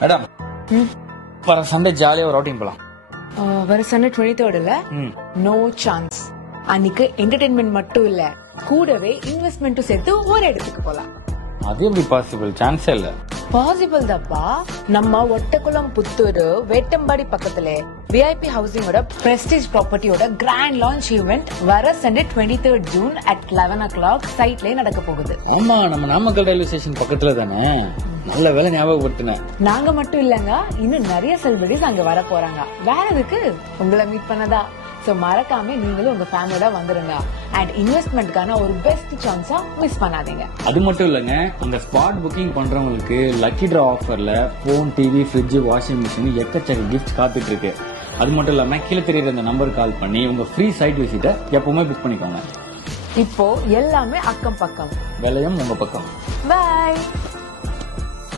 Madam வர Sunday ஜாலியா ஒரு அவுட்டிங் போலாம். வர சண்டே 23rd இல்ல? No chance. அன்னைக்கு என்டர்டெயின்மெண்ட் மட்டும் இல்ல, கூடவே இன்வெஸ்ட்மெண்ட்டும் சேர்த்து ஒரு இடத்துக்கு போலாம். அது எப்படி பாசிபிள்? சான்ஸே இல்ல. பாசிபிள் தாப்பா. நம்ம ஒட்டக்குளம் புத்தூர் வேட்டம்பாடி பக்கத்துல விஐபி ஹவுசிங்கோட பிரஸ்டீஜ் ப்ராப்பர்ட்டியோட கிராண்ட் லான்ச் ஈவெண்ட் வர Sunday 23rd June at 11 o'clock சைட்லயே நடக்க போகுது. ஆமா, நம்ம நாமக்கல் ரயில்வே ஸ்டேஷன் பக்கத்துல தானே. நல்ல வேலை ஞாபகப்படுத்தினேன். நாங்க மட்டும் இல்லங்க, இன்னும் நிறைய செலிபிரிட்டிஸ் அங்க வர போறாங்க. வேற எதுக்கு? உங்களை மீட் பண்ணதா. சோ மறக்காம நீங்களும் உங்க ஃபேமிலியோட வந்துருங்க. அண்ட் இன்வெஸ்ட்மெண்ட்கான ஒரு பெஸ்ட் சான்ஸா மிஸ் பண்ணாதீங்க. அது மட்டும் இல்லங்க, அங்க ஸ்பாட் புக்கிங் பண்றவங்களுக்கு லக்கி டிரா ஆஃபர்ல phone, TV, fridge, washing machine எக்கச்சக்க கிஃப்ட் காத்துட்டு இருக்கு. அது மட்டும் இல்லாம கீழே தெரியுற அந்த நம்பர் கால் பண்ணி உங்க ஃப்ரீ சைட் விசிட்ட எப்பவுமே புக் பண்ணிக்கோங்க. இப்போ எல்லாமே அக்கம் பக்கம், விலையும் உங்க பக்கம். பை.